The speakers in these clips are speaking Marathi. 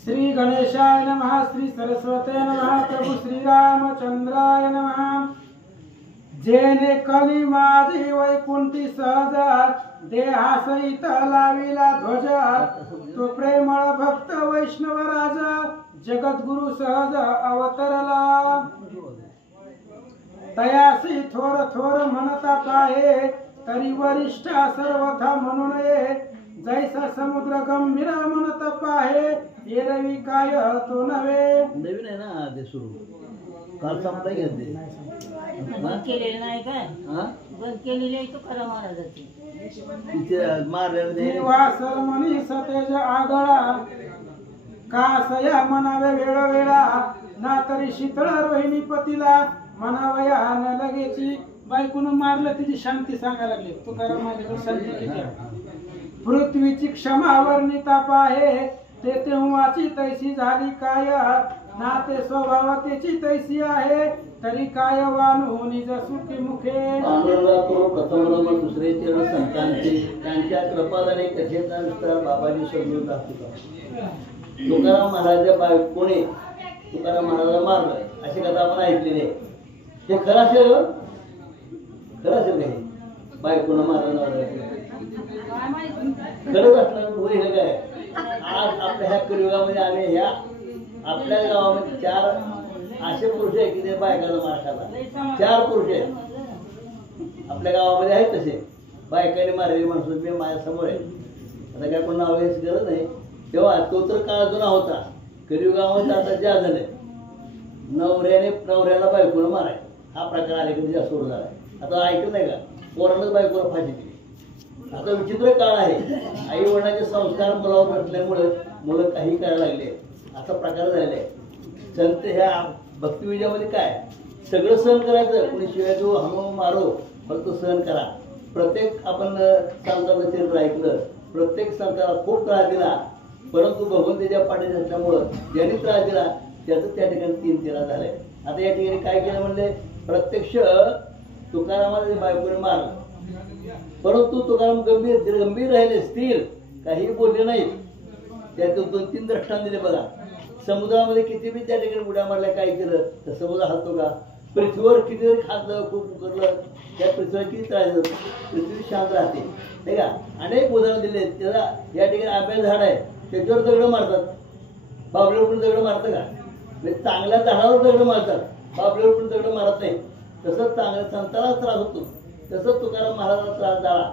श्री गणेशाय नमः, श्री सरस्वते नमः, प्रभु श्री रामचंद्राय नमः। जेने कली माझी वैकुंठी सहज, देहासहित लाविला ध्वज, तो प्रेमळ भक्त वैष्णव राजा, जगद्गुरु सहज अवतरला। तयासी थोर थोर म्हणता पाहे, तरी वरिष्ठ सर्वथा म्हणून ये, जैसा समुद्र गंभीर म्हणत पाहे, एरवी काय तो नव्हे। नवीन आहे ना ते सुरू, काल संपला घेते बंद केलेलं नाही काय? बंद केलेली आहे तुकाराम महाराजाची. तिथे मारलेलं वासर मनी सतेज आगळा, कासया म्हणावे वेळोवेळा, ना तरी शीतळ रोहिणी पतीला, म्हणावया न लगेची। बायकून मारलं तिची शांती सांगायला लागली, तुकाराम माझ्याकडे शांती किती आहे। पृथ्वीची क्षमा वर्णिता पाहे, ते तेव्हाची तैसी झाली काय, ना ते स्वभावतेची तैसी आहे, तरी काय वानू निज सुखी मुखे। प्रथम नंबर दुसरे चरण संतांचे, त्यांच्या कृपादाने कथेचा विस्तार बाबाजी समजून दाखवतात। तुकाराम महाराजा बायकोने तुकाराम महाराजाला मारलं अशी कथा आपण ऐकलेली आहे। ते खरं असेल, खरं असेल काय? बायकोनं मारलं खरंच असलं होईल काय? आज आपल्या ह्या कलियुगामध्ये आम्ही ह्या आपल्या गावामध्ये 4 असे पुरुष आहेत की ते बायकाला मार खाला। 4 पुरुष आहेत आपल्या गावामध्ये आहेत तसे, बायकाने मारलेली माणसं मी माझ्या समोर आहे। आता काय कोण नाव घ्यायची गरज नाही। तेव्हा तो तर काळ जुना होता, कलियुगामध्ये आता ज्या झाले नवऱ्याला बायकोनं माराय हा प्रकार अलीकडे जास्त सुरू झाला आहे। आता ऐकत नाही का, पोरांनाच बायकोला फाशी दिली। आता विचित्र काळ आहे, आई वडिलांचे संस्कार मुलावर भेटल्यामुळे मुलं काही करायला लागले, असा प्रकार झालेला आहे। संत ह्या भक्तिविजयामध्ये काय सगळं सहन करायचं, कोणी शिवाय तू हम मारो फक्त सहन करा। प्रत्येक आपण संतांचं चरित्र ऐकलं, प्रत्येक संताला खूप त्रास दिला, परंतु भगवंत त्याच्या पाठीशी असल्यामुळं ज्यांनी त्रास दिला त्याचं त्या ठिकाणी 3 तेरा झालंय। आता या ठिकाणी काय केलं म्हणजे प्रत्यक्ष तुकारामाला बायकोने मारलं, परंतु तुकाराम गंभीर राहिले, स्थिर, काही बोलले नाही। त्यातून 2-3 दृष्टांत दिले बघा। समुद्रामध्ये किती बी त्या ठिकाणी उड्या मारल्या, काय केलं तर समुद्र हलतो का? पृथ्वीवर किती जरी खाल्लं खूप उकरलं, त्या पृथ्वीवर किती त्रास देतो, पृथ्वी शांत राहते नाही का? अनेक उदाहरण दिले। त्याला या ठिकाणी आंब्याचं झाड आहे, त्याच्यावर दगड मारतात, बाबलीवर पण दगड मारतं का? म्हणजे चांगल्या झाडावर दगड मारतात, बाबलीवर पण दगड मारत नाही। तसंच चांगल्या संताला त्रास होतो, तसंच तुकाराम महाराजाला त्रास झाला।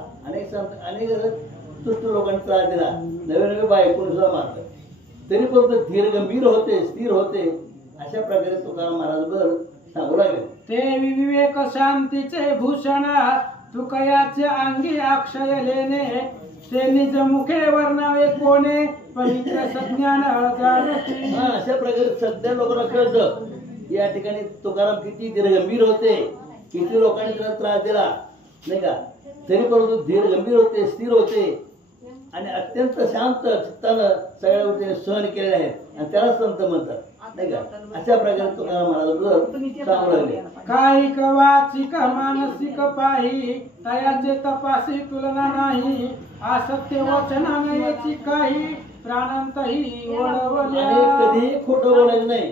अनेक दुष्ट लोकांनी त्रास दिला, नवे बायकोने सुद्धा मारतात, तरी पण धीर गंभीर होते, स्थिर होते। अशा प्रकारे तुकाराम महाराज बर सांगू लागले। ते विवेक शांतीचे भूषण, तुकयाचे अंगी अक्षय लेणे, ते निज मुखे वर्णावे कोणे, पवित्र सज्ञान जाणती। अशा प्रकारे सध्या लोकांना कळतं या ठिकाणी तुकाराम किती धीर गंभीर होते, किती लोकांनी त्याला त्रास दिला नाही का, तरी परंतु धीर गंभीर होते, स्थिर होते आणि अत्यंत शांत चित्तानं सगळ्या गोष्टी सहन केलेल्या आहेत आणि त्याला संत म्हणतात नाही का। अशा प्रकारे तुकाराम महाराज सांगू लागले। कायिक वाचिक मानसिक पाही, तयाचे तपासी तुलना नाही, असत्य वचनाने याची काही, प्राणांतही वळवल्या। कधी खोटं बोलायचं नाही,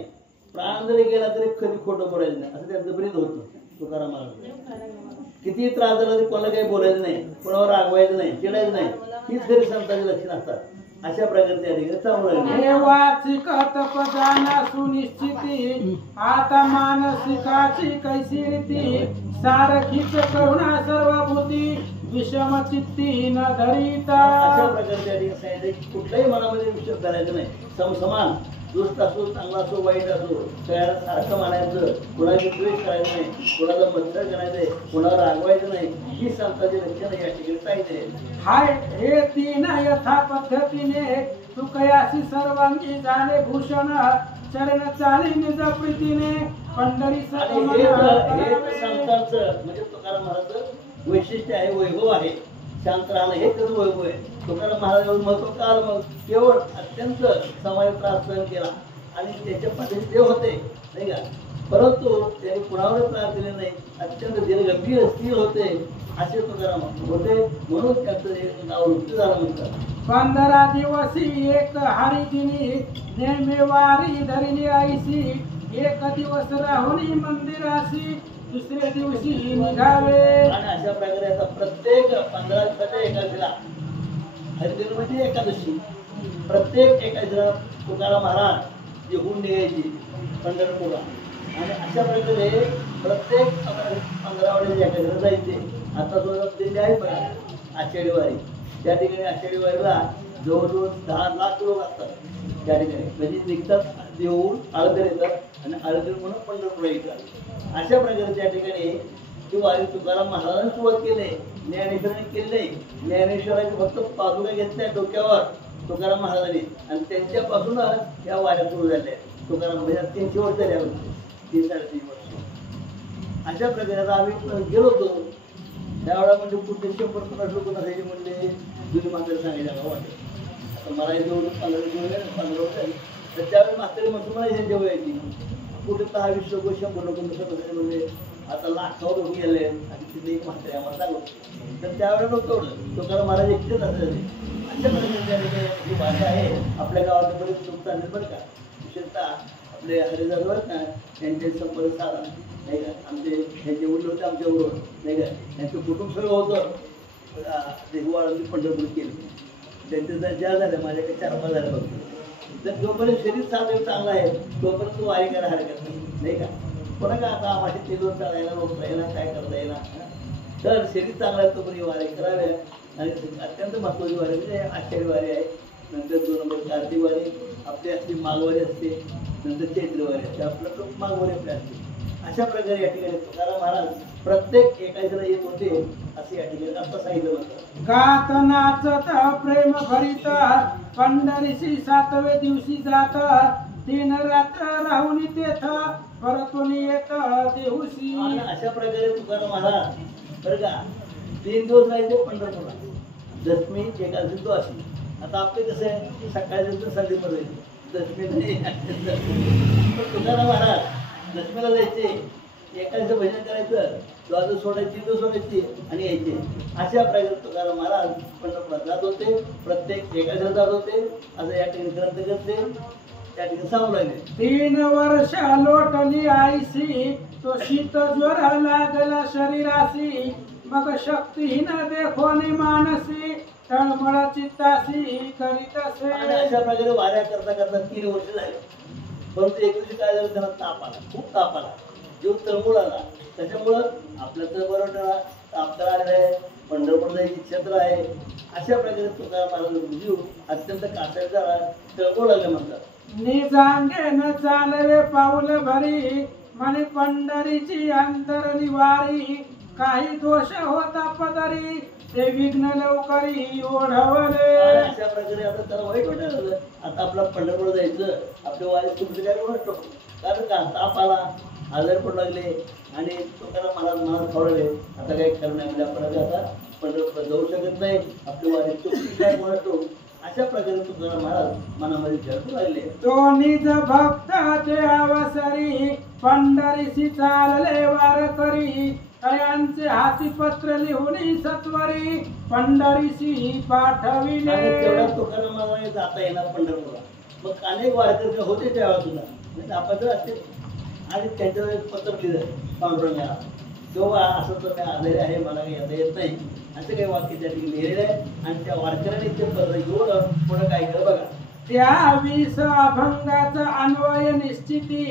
प्राण जरी गेला तरी कधी खोटं बोलायचं नाही, असं त्यांचं ब्रीद होतं तुकाराम महाराज। किती त्रास झाला तरी कोणाला काही बोलायचं नाही, कोणावर रागवायचं नाही, चिडायचं नाही, हीच खरी संतांची लक्षण असतात। अशा प्रकारे त्या ठिकाणी चांगलं हे वाचिक तपदाना सुनिश्चिती, आता मानसिकाची कैसी रीती, सारखीच करुणा सर्वभूती, विषम चित्ती न धरिता। अशा प्रकारे त्या ठिकाणी सांगितलं कुठल्याही मनामध्ये विषय करायचं नाही, समसमान, दुष्ट असो चांगला असो वाईट असो सगळ्याला सारखं मानायचं, कुणाची द्वेष करायचं नाही, कुणाचा मत्सर करायचंय, कुणाला रागवायचं नाही, ही संतांची लक्षणं या ठिकाणी पाहिजे। हाय हे 3 यथा पद्धतीने, तुकयासी सर्वांगी झाले भूषण, चरण चाली निज प्रीतीने, पंढरी संतांचं म्हणजे तुकाराम महाराज वैशिष्ट्य आहे, वैभव आहे। शांत राहणं हे कधी वैभव आहे। तुकाराम महाराजांचं महत्व काल मग केवळ अत्यंत समाज त्रास सहन केला आणि त्याच्या पाठीशी देव होते नाही का, परंतु त्यांनी कुणावर त्रास दिले नाही, अत्यंत गंभीर स्थिर होते असे तुकाराम होते, म्हणून त्यांचं नाव रुक्ती झालं म्हणतात। 15 दिवसी एक हारी दिनी नेमे वारी धरिली आईसी एक दिवस राहुनी मंदिरासी दुसऱ्या दिवशी निघावे. आणि अशा प्रकारे आता प्रत्येक 15 दिवसाच्या एकादशीला हरिदिन म्हणजे एकादशी प्रत्येक एकादशीला तुकाराम महाराज येऊन निघायची पंढरपूरला. आणि अशा प्रकारे प्रत्येक 15 वाड्याच्या एकादशीला जायचे. आता जो दिल्ली आहे बघा आषाढी वारी त्या ठिकाणी आषाढी वारीला जवळजवळ 10 लाख लोक असतात त्या ठिकाणी. म्हणजे निघतात देऊन आळंदीला येतात आणि आळंदीला म्हणून पंढरपूरला येतात. अशा प्रकारे त्या ठिकाणी ती वारी तुकाराम महाराजांनी सुरुवात केली. ज्ञानेश्वरांनी केली नाही. ज्ञानेश्वरांनी फक्त पादुका घेतल्या डोक्यावर तुकाराम महाराजांनी आणि त्यांच्यापासूनच या वाऱ्या सुरू झाल्या. तुकाराम म्हणजे 300 वर्ष झाल्या होती 3-3.5 वर्ष. अशा प्रकारे आता आम्ही गेलो होतो त्यावेळेला म्हणजे कुठे 100-50 लोक नसायचे म्हणले जुनी म्हातारी सांगायला वाटत. आता मला जवळ 15 वर्ष झाली तर त्यावेळेस म्हातारी म्हणतो मला यांच्या वयाची कुठे 10-20 लोक 100 लोक नसायचे म्हणजे आता लाखावर लोक गेले आणि तिथे एक म्हातारी आम्हाला सांगत. तर त्यावेळेला लोक तेवढं तुकाराम महाराज एकटेच असायचे. अशा प्रकारे त्या ठिकाणी जी भाषा आहे आपल्या गावात बरेच लोक चालले बरं का. विशेषतः आपले हरिदासवर ना त्यांचे संपर्क साधा नाही का. आमचे त्यांचे वडील होते आमच्याबरोबर नाही का. त्यांचं कुटुंब सगळं होतं देहूवाळांनी पंढरपूर केले. त्यांचे ज्या झाल्या माझ्याकडे 4-5 झाल्या बघतो. तर जोपर्यंत शरीर साधं चांगलं आहे तोपर्यंत तो वारी करायला हरकत नाही का. कोणा का आता आम्हाला तेलवर चालायला रोखता येणार काय करता येणार. तर शरीर चांगलं आहे तोपर्यंत वारी कराव्या. आणि अत्यंत महत्त्वाची वारी म्हणजे आषाढी वारी आहे. नंतर 2 नंबर कार्तिक वारी आपली असते. माघवारी असते. नंतर चैत्र वारी असते. आपलं माघवारी आपली असते. अशा प्रकारे या ठिकाणी तुकाराम महाराज प्रत्येक एकादशीला येत होते असे या ठिकाणी आता सांगितलं होतं. गात नाचत प्रेम भरित पंढरीशी 7वे दिवशी जात 3 रात्र राहून तेथ परतून येत देहुशी. आणि अशा प्रकारे तुकाराम महाराज बरं का 3 दिवस राहायचे पंढरपूरला. दशमी एकादशी तो अशी. आता आपले कसं आहे सकाळी संध्यामध्ये दशमी नाही. तुकाराम महाराज दशमीला जायचे एकादशीचं भजन करायचं द्वादश सोडायची तो सोडायची आणि यायचे. अशा प्रकारे तुकाराम महाराज पंढरपूरला जात होते. प्रत्येक एकादशीला जात होते. असं या ठिकाणी ग्रंथ घेतले त्या ठिकाणी सांगू लागले. 3 वर्ष लोटली आईसी तो शीत ज्वर लागला शरीरासी मग शक्तीहीन देखोनी मानसी तळमळ चित्तासी करीत असे. आणि अशा प्रकारे वाऱ्या करता करता 3 वर्ष झाले. परंतु एक दिवशी काय झालं त्यांना ताप आला. खूप ताप आला. जीव तळमळ आला. त्याच्यामुळं आपलं तर बरोबर ताप तर आलेला आहे. पंढरपूरला एक क्षेत्र आहे. अशा प्रकारे तुकाराम महाराज जीव अत्यंत कासायचा झाला. तळमळ लागले म्हणतात. निजांगे न चालवे पाऊल भरी म्हणे पंढरीची अंतरली वारी काही दोष होता पदरी ते विघ्न लवकरी ओढवले. अशा प्रकारे आता त्याला वाईट वाटत. आता आपला पंढरपूर जायचं आपल्या वारीत तुमचं काय वाटतो कारण का ताप आला आजार पडू लागले आणि तुकाराम महाराज खवळले. आता काही खरं नाही म्हणजे आपण आता पंढरपूर जाऊ शकत नाही. आपली वारीत तुमची काय वाटतो. अशा प्रकारे तुकाराम महाराज मनामध्ये झळकू लागले. तो निज भक्त ते अवसरी पंढरीशी चालले वार करी तयांचे हाती पत्र लिहून सत्वरी पंढरीशी पाठविले. तेवढा तुकाराम महाराज जाता येणार पंढरपूरला. मग अनेक वारकरी होते त्यावेळेला सुद्धा म्हणजे आपण असते. आणि त्यांच्यावर एक पत्र लिहिलं पांडुरंगाला तेव्हा असं तर काय आजारी आहे मला काही येता येत नाही असं काही वाक्य त्या ठिकाणी लिहिलेलं आहे. आणि त्या वारकऱ्याने ते पत्र घेऊन पुढं काय केलं बघा. त्या 20 अभंगाचा अन्वय निश्चिती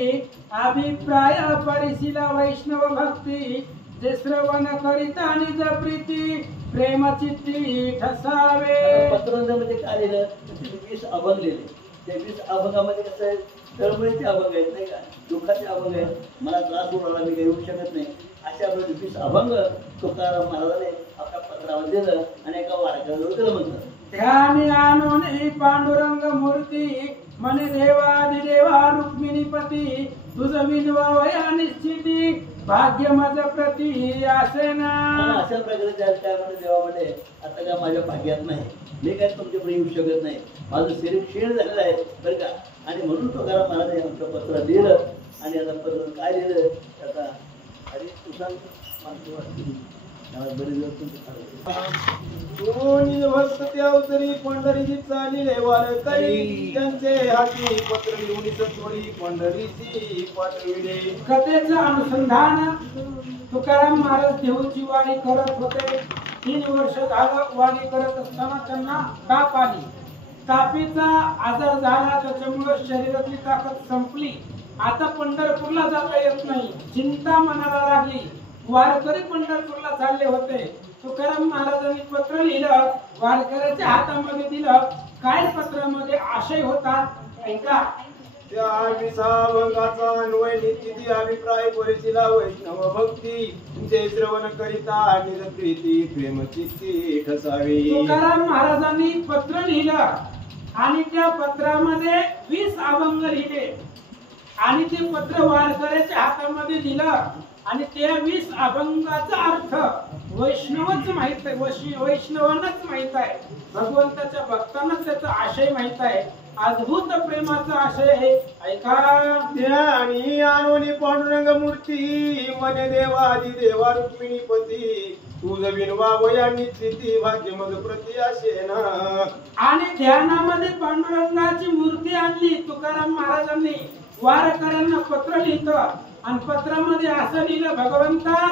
अभिप्राय परिशीला वैष्णव भक्ती जे श्रवण करिता निज प्रीती प्रेम चित्ती ठसावे. पत्र म्हणजे काय लिहिलं 20 अभंग लिहिले. त्या 20 अभंगामध्ये कसं आहे तळमळीचे अभंग आहेत नाही का. दुःखाचे अभंग आहेत. मला त्रास होऊन आला मी काही येऊ शकत नाही. अशा 20 अभंग तुकाराम महाराजाने आपल्या पत्रावर दिलं आणि एका वारकऱ्याजवळ दिलं म्हणतात. ध्यानी आणून पांडुरंग मूर्ती म्हणे देवादिदेवा रुक्मिणीपती तुझ विनवया निश्चिती भाग्य माझ प्रती असे ना. अशा प्रकारे काय म्हणे देवा म्हणे आता काय माझ्या भाग्यात नाही. मी काय तुमच्याकडे येऊ शकत नाही. माझं शरीर क्षीण झालेलं आहे बरं का. आणि म्हणून तुकाराम महाराज आमच्या पत्र लिहिलं. आणि आता पत्र काय लिहिलं आता अरे तू सांग बरेच दिवस तुमचं खाल्लं. दोन्ही भक्त त्या अवतरी पंढरीची चालिले वारकरी त्यांचे हाती पत्र लिहून सत्वरी पंढरीची पाठविले. कथेचं अनुसंधान तुकाराम महाराज देऊची वाणी करत होते. 3 वर्ष झालं वाणी करत असताना त्यांना ताप आली. तापीचा आजार झाला, त्याच्यामुळे शरीरातली ताकद संपली. आता पंढरपूरला जाता येत नाही. चिंता मनाला लागली. वारकरी पंढरपूरला चालले होते. तुकाराम महाराजांनी पत्र लिहिलं, वारकऱ्याच्या हातामध्ये दिलं. काय पत्रामध्ये आशय होता ऐका. त्या 20 अभंगाचा अन्वय नित्य अभिप्राय परिशीला वैष्णव भक्ती तुमचे श्रवण करिता निज प्रीती प्रेम चित्ती ठसावी. तुकाराम महाराजांनी पत्र लिहिलं आणि त्या पत्रामध्ये 20 अभंग लिहिले आणि ते पत्र वारकऱ्याच्या हातामध्ये दिलं आणि त्या 20 अभंगाचा अर्थ वैष्णवच माहित आहे. वैष्णवांनाच माहित आहे. भगवंताच्या भक्तांना त्याचा आशय माहित आहे. अद्भुत प्रेमाचा आशय आहे. ऐका. आणि आणोनी पांडुरंग मूर्ती मने देवादी देवा रुक्मिणी पती तुझ विनवा वयानी स्थिती भाग्य मग प्रति आशेना. आणि ध्यानामध्ये पांडुरंगाची मूर्ती आणली. तुकाराम महाराजांनी वारकऱ्यांना पत्र लिहिलं आणि पत्रामध्ये असं लिहिलं, भगवंता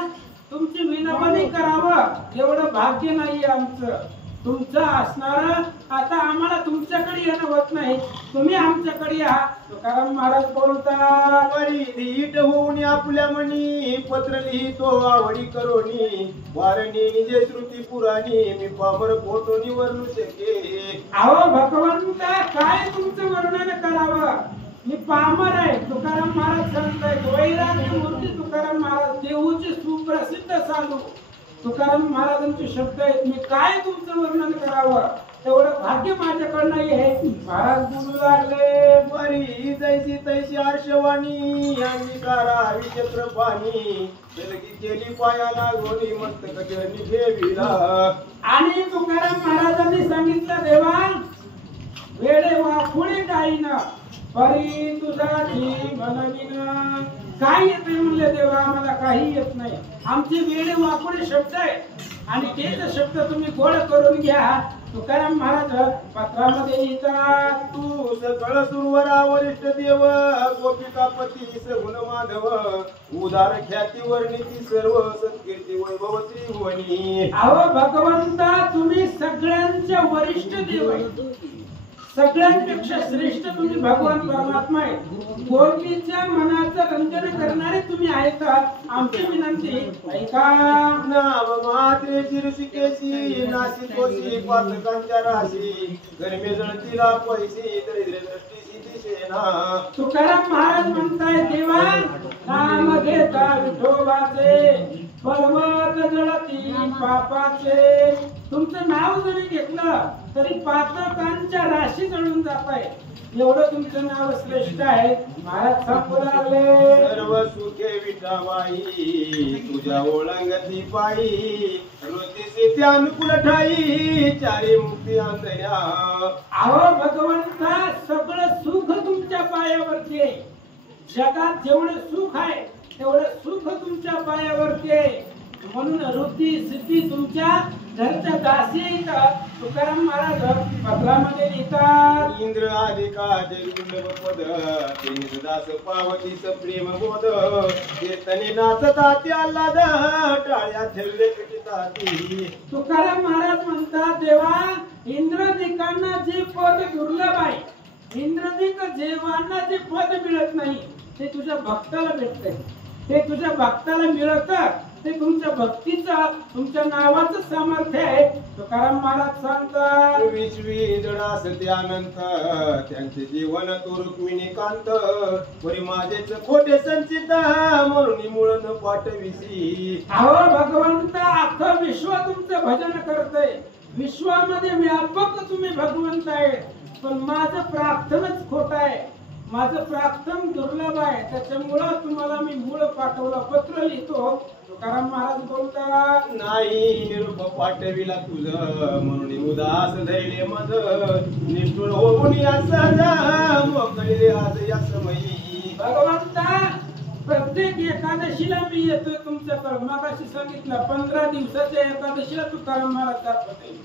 तुमची विनवणी करावं एवढं भाग्य नाही आमचं. तुमचं असणार आता आम्हाला तुमच्याकडे येणं होत नाही. तुम्ही आमच्याकडे या. तुकाराम महाराज बोलतात, धीट होऊन आपल्या मनी पत्र लिहितो आवडी करोनी वारणी निजे श्रुती पुराणी मी पामर फोटोनी वर्णू शके. अहो भगवंता काय तुमचं वर्णन करावं. मी पामर आहे. तुकाराम महाराज सांगतायत. वैराग्य मूर्ती तुकाराम महाराज देऊचे सुप्रसिद्ध साधू तुकाराम महाराजांचे शब्द आहेत. मी काय तुमचं वर्णन करावं तेवढं भाग्य माझ्याकडे नाही आहे. महाराज बोलू लागले, बरी जैसी तैसी आर्षवाणी अंगीकारा विचित्र पाणी जलगी केली पायाला गोरी मस्तक चरणी ठेविला. आणि तुकाराम महाराजांनी सांगितलं, देवा वेडे वाकुळे गाईना परी तुझाची म्हणविन. काय येते म्हणले देवा, आम्हाला काही येत नाही. आमचे वेडे वाकुळे शब्द आहे आणि तेच शब्द तुम्ही गोड करून घ्या. तुकाराम महाराज पत्रामध्ये लिहितात, तू सकळ सुरवरा वरिष्ठ देव गोपिकापती सगुण माधव उदार ख्याती वर्णिती सर्व सत्कीर्ती वैभव त्रिभुवनी. अहो भगवंता तुम्ही सगळ्यांच्या वरिष्ठ देव आहे. सगळ्यांपेक्षा श्रेष्ठ तुम्ही भगवान परमात्मा आहे. गोपीच्या मनाचं रंजन करणारे तुम्ही आहेत. आमची विनंती ऐका. नाम मात्रेची ऋषिकेशी नासी तोशी पातकांच्या राशी गरमे जळतीला पैसी दरिद्र दृष्टीशी दिसेना. तुकाराम महाराज म्हणताय, देवा नाम घेता विठोबाचे पर्वत जळती पापाचे. तुमचं नाव जरी घेतलं तरी पातकांच्या राशी जळून जात आहे. एवढं तुमचं नाव श्रेष्ठ आहे. महाराज सांगू लागले, सर्व सुखे विठाबाई तुझ्या ओळंगती पायी वृत्तीचे त्या अनुकूल ठाई चारी मुक्ती अंधया. अहो भगवंता सगळं सुख तुमच्या पायावरती आहे. जगात जेवढं सुख आहे तेवढं सुख तुमच्या पायावरती आहे. म्हणून वृत्ती सिद्धी तुमच्या घरच्या दासी येतात. तुकाराम महाराज पत्रामध्ये लिहितात, इंद्र आदिका जगुंडव पद तेनिज दास पावतीस प्रेम बोध कीर्तने नाचता त्याल्लाद टाळ्या ठेवले पिटिताती. तुकाराम महाराज म्हणतात, देवा इंद्रदिकांना जे पद दुर्लभ आहे, इंद्रदिक देवांना जे पद मिळत नाही ते तुझ्या भक्ताला भेटते. ते तुझ्या भक्ताला मिळतं. ते तुमच्या भक्तीचं तुमच्या नावाचं सामर्थ्य आहे. तुकाराम महाराज सांगतात, विश्वी जडास त्यानंत त्यांचे जीवन तो रुक्मिणी कांत वरी माझेच खोटे संचित म्हणून मूळ न पाठविसी. अहो भगवंता अख्खं विश्व तुमचं भजन करतंय. विश्वामध्ये व्यापक तुम्ही भगवंत आहे. पण माझं प्रार्थनाच खोट आहे. माझं प्रार्थना दुर्लभ आहे. त्याच्यामुळं तुम्हाला मी मूळ पाठवलं, पत्र लिहितो. तुकाराम महाराज बोलतात, नाही निरूप पाठविला तुझ म्हणून उदास धैर्य मज निष्ठुर होऊन या सहज मोकळी आज या समयी. भगवंता प्रत्येक एकादशीला मी येतोय तुमच्याकडे. मगाशी सांगितलं 15 दिवसाच्या एकादशीला तुकाराम महाराज जात होते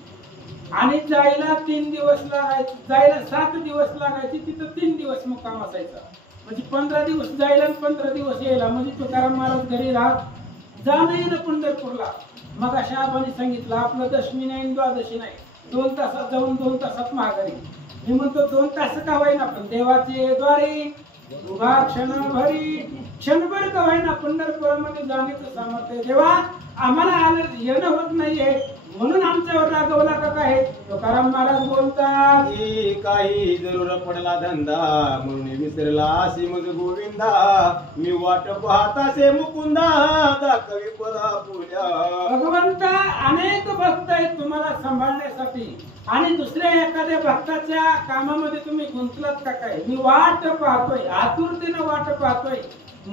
आणि जायला 3 दिवस लागायचे, जायला 7 दिवस लागायचे, तिथं 3 दिवस मुक्काम असायचा. म्हणजे 15 दिवस जायला आणि 15 दिवस यायला. म्हणजे तुकाराम महाराज घरी राहत जाणं येणं पंढरपूरला. मग अशा आपण सांगितलं आपलं दशमी नाही द्वादशी नाही, 2 तासात जाऊन 2 तासात माघारी. मी म्हणतो 2 तास का होईना पण देवाचे द्वारे उभा क्षणभरी, क्षणभर का होईना पंढरपुरामध्ये जाण्याचं सामर्थ्य देवा आम्हाला आलं येणं होत नाहीये म्हणून आमच्यावर रागवला का काय. तुकाराम महाराज बोलतात की काही जरूर पडला धंदा म्हणून विसरला श्रीमद गोविंदा. मी वाट पाहतासे मुकुंदा दाखवी पदा पुल्या. भगवंता अनेक भक्त आहेत तुम्हाला सांभाळण्यासाठी आणि दुसऱ्या एखाद्या भक्ताच्या कामामध्ये तुम्ही गुंतलात का काय. मी वाट पाहतोय, आतुरतेनं वाट पाहतोय.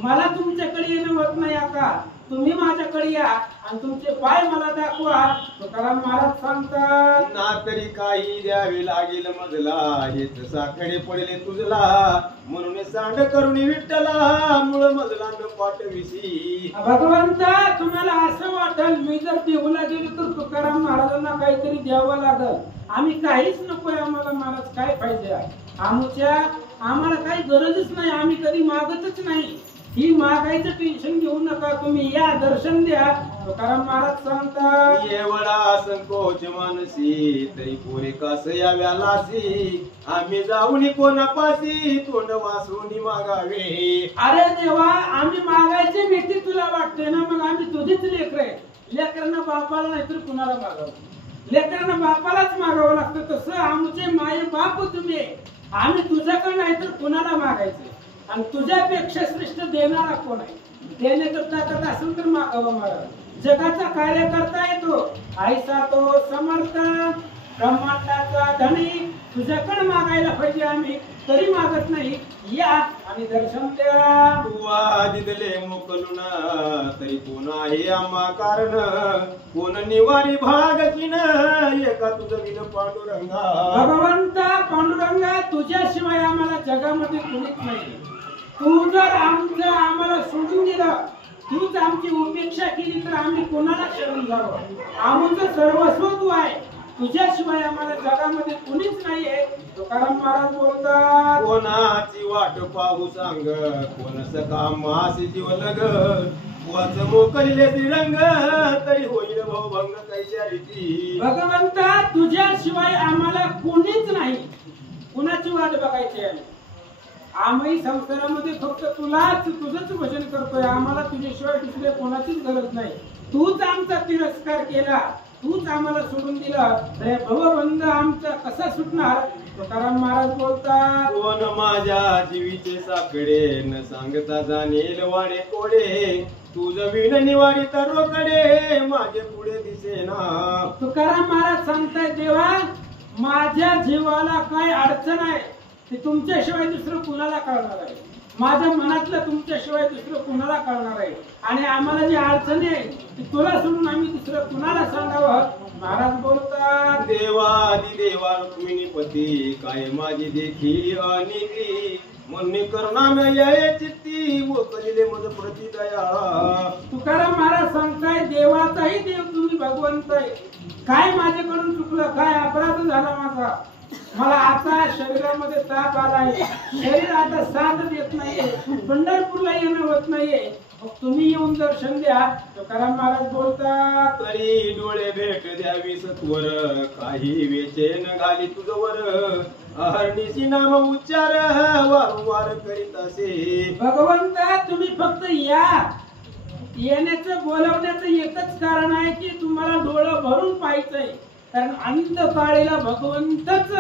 मला तुमच्याकडे येणं होत नाही. आता तुम्ही माझ्याकडे या आणि तुमचे पाय मला दाखवा. तुकाराम महाराज सांगतात ना तरी काही द्यावे लागेल मजला हेच साखळे पडले तुझला. म्हणून सांड करून विठ्ठला मूळ मजला न पाठविसी. भगवंता तुम्हाला असं वाटेल मी जर देऊला गेलो तर तुकाराम महाराजांना काहीतरी द्यावं लागल. आम्ही काहीच नकोय आम्हाला महाराज. काय पाहिजे आम्हाला काही गरजच नाही. आम्ही कधी मागतच नाही. ही मागायचं टेन्शन घेऊ नका. तुम्ही या दर्शन द्या. तुकाराम महाराज सांगतात येवळा संकोच मानसी तरी पोरे कास याव्या लासी. आम्ही जाऊन कोणापासी तोंड वासून मागावे. अरे देवा आम्ही मागायची भीती तुला वाटते ना. मग आम्ही तुझीच लेकर आहे. लेकरांना बापाला नाहीतर कुणाला मागावं. लेकरांना बापालाच मागावं लागतं. तसं आमचे माये बाप तुम्ही. आम्ही तुझ्याकडे नाहीतर कुणाला मागायचं. आणि तुझ्यापेक्षा श्रेष्ठ देणारा कोण आहे. देण्याकरता करता असेल तर मागावं महाराज. जगाचा कार्य करता येतो ऐसा तो समर्थ ब्रह्मांडाचा धनी. तुझ्याकडे मागायला पाहिजे आम्ही तरी मागत नाही. या आणि दर्शन द्या. तू आदिदले मोकलून तरी कोण आहे आम्हा कारण. कोण निवारी भाग किन एका तुझं विन पांडुरंगा. भगवंता पांडुरंगा तुझ्याशिवाय आम्हाला जगामध्ये कुणीच नाही. तू जर आम्हाला सोडून दिलं, तूच आमची उपेक्षा केली तर आम्ही कोणाला शरण जावं. आमचं सर्वस्व तू आहे. तुझ्याशिवाय आम्हाला जगामध्ये कुणीच नाहीये. तुकाराम महाराज बोलतात कोणाची वाट पाहू सांग कोण सका मासी जीव लग. वाच मोकळले श्रीरंग तरी होईल भवभंग कैच्या रीती. भगवंता तुझ्याशिवाय आम्हाला कुणीच नाही. कुणाची वाट बघायची आहे. आम्ही संसारामध्ये फक्त तुझंच भजन करतोय. आम्हाला तुझ्याशिवाय दुसऱ्या कोणाचीच गरज नाही. तूच आमचा तिरस्कार केला, तूच आम्हाला सोडून दिला तर भवबंध आमचा कसा सुटणार. तुकाराम महाराज बोलतात कोण माझ्या जीवीचे साकडे न सांगता जाणेल वाडे कोडे. तुझ विण निवारी रोकडे माझे पुढे दिसेना. तुकाराम महाराज सांगताय देवा माझ्या जीवाला काय अडचण आहे ते तुमच्याशिवाय दुसरं कुणाला कळणार आहे. माझ्या मनातलं तुमच्याशिवाय दुसरं कुणाला कळणार आहे. आणि आम्हाला जी अडचणी आहे ती तुला सोडून आम्ही दुसरं कुणाला सांगावं. महाराज बोलतात देवादी देवा रुक्मिणीपती काय माझी देखील अनिती. म्हणून करुणा ये चित्ती मोकलिले मज प्रति दया. तुकाराम महाराज सांगताय देवाचाही देव तुम्ही भगवंत आहे. काय माझ्याकडून चुकलं, काय अपराध झाला माझा. मला आता शरीरामध्ये ताप आलाय. शरीर आता साथ देत नाहीये. पंढरपूरला येणं होत नाहीये. मग तुम्ही येऊन दर्शन द्या. तुकाराम महाराज बोलतात तरी डोळे भेट द्यावी सत्वर काही वेचेन घाली तुझवर. अहर्निशी नाम उच्चार वारंवार करीत असे. भगवंता तुम्ही फक्त या. येण्याचं बोलवण्याचं एकच कारण आहे की तुम्हाला डोळं भरून पाहायचंय. कारण अंतकाळीला भगवंतच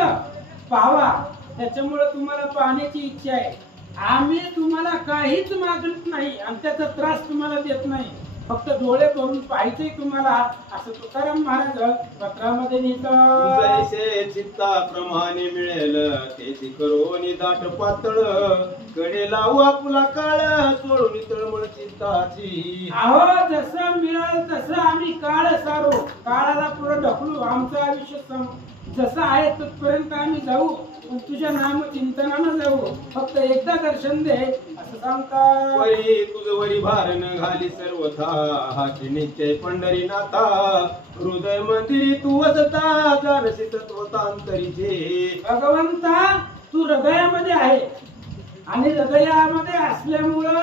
पाहावा त्याच्यामुळे तुम्हाला पाहण्याची इच्छा आहे. आम्ही तुम्हाला काहीच मागत नाही आणि त्याचा त्रास तुम्हाला देत नाही. फक्त डोळे भरून पाहायचंय तुम्हाला असं तुकाराम महाराज पत्रामध्ये लिहितात. जैसे चित्ताप्रमाणे मिळेल तेची करोनी दाट पातळ. कडे लावू आपुला काळ सोडून तळमळ चित्ताची. अहो जसं मिळेल तसं आम्ही काळ सारू. काळाला पुढे ढकलू. आमचं आयुष्य जसं आहे तिथपर्यंत आम्ही जाऊ. पण तुझ्या नाम चिंतनानं जाऊ. फक्त एकदा दर्शन दे असं सांगतात. वरी तुझ वरी भार न घाली सर्वथा हाची निश्चय पंढरीनाथा हृदय मंदिरी तू वसता जानसी तत्वतांतरीचे. भगवंता तू हृदयामध्ये आहे आणि हृदयामध्ये असल्यामुळं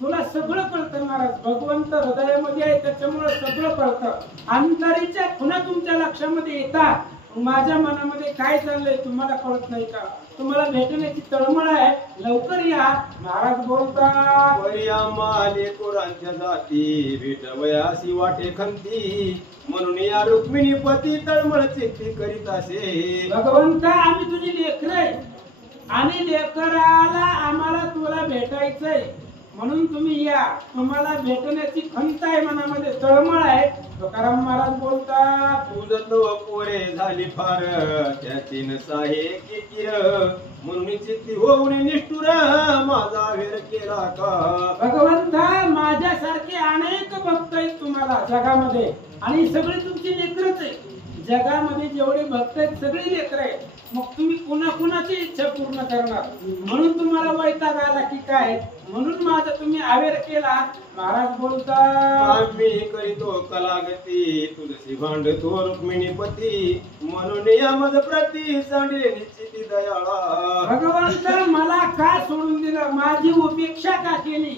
तुला सगळं कळतं महाराज. भगवंत हृदयामध्ये आहे त्याच्यामुळं सगळं कळतं. अंतरीच्या खुणा तुमच्या लक्षामध्ये येतात. माझ्या मनामध्ये काय चाललंय तुम्हाला कळत नाही का? तुम्हाला भेटण्याची तळमळ आहे, लवकर या महाराज बोलतात. वरी आम्हा लेकरांच्या जाती भेटवयासी वाटे खंती म्हणून या रुक्मिणी पती तळमळ चित्ती करीत असे. भगवंता आम्ही तुझी लेकर आहे आणि लेकराला आम्हाला तुला भेटायचंय म्हणून तुम्ही या. तुम्हाला भेटण्याची खंत आहे, मनामध्ये तळमळ आहे. तुकाराम महाराज बोलतात. तुझ पोरे झाली फार त्याची नसाहे किर म्हणून चित्ती होऊन निष्ठुर माझा वेर केला का. भगवंता माझ्यासारखे अनेक भक्त आहेत तुम्हाला जगामध्ये आणि सगळे तुमची लेकरच आहे. जगामध्ये जेवढे भक्त आहेत सगळी लेकर आहेत. मग तुम्ही कुणाची इच्छा पूर्ण करणार? म्हणून तुम्हाला वैताग आला की काय? म्हणून माझा तुम्ही आवेर केला. महाराज बोलतात. आम्ही करीतो कलागती तुझशी भांडतो रुक्मिणीपती म्हणून या मज प्रती सांडले निश्चिती दयाळा. भगवंत मला का सोडून दिलं? माझी उपेक्षा का केली?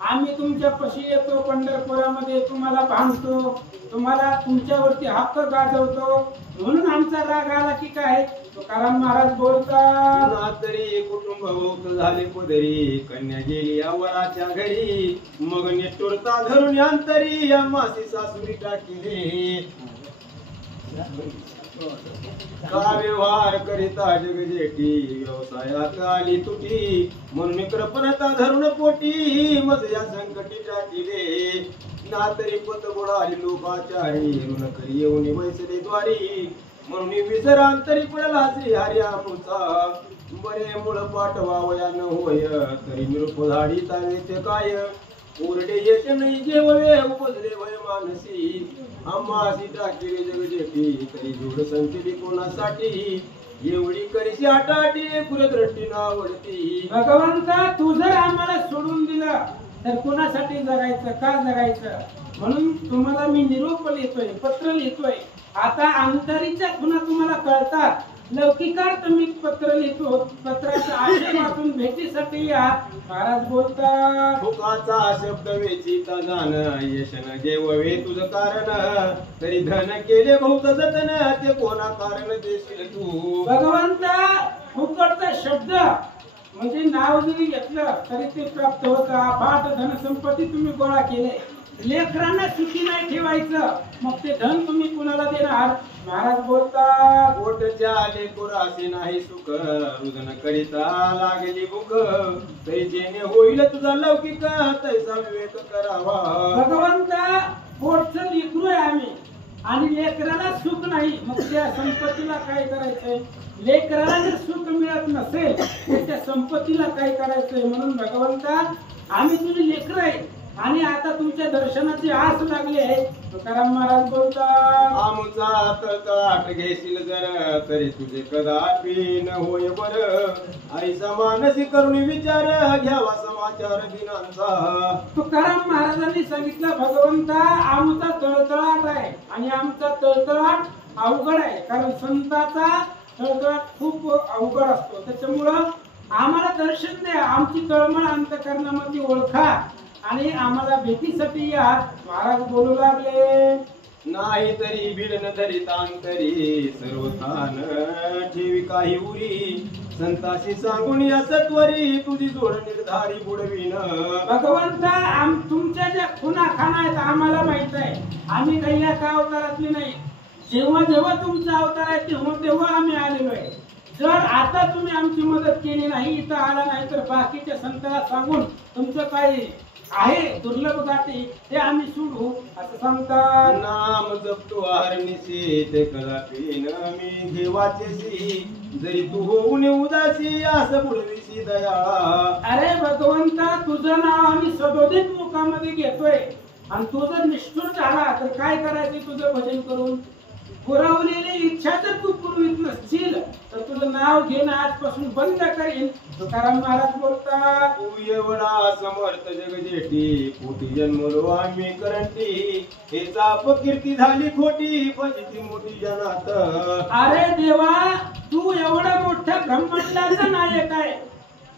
आम्ही तुमच्या पशी येतो पंढरपुरामध्ये, तुम्हाला भांडतो, तुम्हाला तुमच्यावरती हक्क गाजवतो म्हणून आमचा राग आला की काय? तुकाराम महाराज बोलतात. तरी कुटुंब भोवत झाले पदरी कन्या गेली वराच्या घरी मग निष्ठुरता धरून अंतरी या मासी सासुरी टाकिले. का व्यवहार करिता जगजेठी व्यवसायात आली तुटी म्हणून कृपणता धरून पोटी मज या संकटी टाकिले. ना तरी पत बुडाली लोकाचारी ऋण करी येऊन वैसले द्वारी म्हणून विसरांतरी पडला श्री हरी आमचा. बरे मुळ पाठवावया न होय तरी निरूप झाडी तावेचे काय ओरडे येत नाही जेववे उपजले वय मानसी. आम्हासी टाकिले जगजेठी तरी जोड संकेली कोणासाठी एवढी करीशी आटाटी पुरदृष्टी नावडती. भगवंता तू जर आम्हाला सोडून दिलं तर कोणासाठी जगायचं, का जगायचं? म्हणून तुम्हाला मी निरोप लिहितोय, पत्र लिहितोय. आता अंतरीच्या खुणा तुम्हाला कळतात. लौकिकार्थ मी पत्र लिहितो. पत्राचा आशय वाचून भेटीसाठी या. महाराज बोलतात. भुकाचा शब्द वेचिता जाण यशन जेववे तुझ कारण तरी धन केले बहुत जतन ते कोणा कारण देशील तू. भगवंता फुकटचा शब्द म्हणजे नाव जरी घेतलं तरी ते प्राप्त होतं. अफाट धनसंपत्ती तुम्ही गोळा केले. लेकरांना सुखी नाही ठेवायचं, मग ते धन तुम्ही कुणाला देणार? महाराज बोलतात. पोटच्या लेकुरासी नाही सुख रुदन करिता लागली भूक तरी जेणे होईल तुझा लौकिक तैसा विवेक करावा. भगवंता पोटचं लेकरू आहे आम्ही आणि लेकराला सुख नाही, मग त्या संपत्तीला काय करायचंय? लेकराला जर सुख मिळत नसेल तर त्या संपत्तीला काय करायचंय? म्हणून भगवंता आम्ही तुझी लेकर आहे आणि आता तुमच्या दर्शनाची आस लागली आहे. तुकाराम महाराज बोलतात. आमचा तळतळाट घेशील जर तरी तुझे कदापि न होय बर आईचा मानसी करून विचार घ्यावा समाचार दिनांचा. तुकाराम महाराजांनी सांगितलं भगवंता आमचा तळतळाट आहे आणि आमचा तळतळाट अवघड आहे. कारण संताचा तळतळाट खूप अवघड असतो. त्याच्यामुळं आम्हाला दर्शन द्या, आमची तळमळ अंतःकरणामध्ये ओळखा आणि आम्हाला भेटीसाठी या. महाराज बोलू लागले. नाही तरी भिडन धरी तांतरी सर्वथान ठेवी काही उरी संताशी सांगून या सत्वरी तुझी जोड निर्धारी बुडवीन. भगवंता तुमच्या ज्या खुणा खाना आहेत आम्हाला माहित आहे. आम्ही काही या का अवतारातली नाही. जेव्हा जेव्हा तुमचा अवतार आहे तेव्हा आम्ही आलेलो आहे. जर आता तुम्ही आमची मदत केली नाही, इथं आला नाही, तर बाकीच्या संताला सांगून तुमचं काही आहे दुर्लभ गाठी ते आम्ही सोडू असं सांगतात. नाम जपतो हरनिशी ते कदापि न मी घेवाचेसी जरी तू होऊन उदासी असं बुडवीसी दयाळा. अरे भगवंता तुझं नाव आम्ही सदोदित मुखामध्ये घेतोय आणि तू जर निष्ठुर झाला तर काय करायचं तुझं भजन करून? पुरवलेली इच्छा जर तू पुरवीत नसशील तर तुझं नाव घेणं आजपासून बंद करीन. तुकाराम महाराज बोलतात, तू एवढा समर्थ जगजेठी, पोटी जन्मलो आम्ही करंटी, हेचा अपकीर्ती झाली खोटी, फजिती मोठी जनात. अरे देवा, तू एवढा मोठा ब्रह्मांडाचा नायक आहे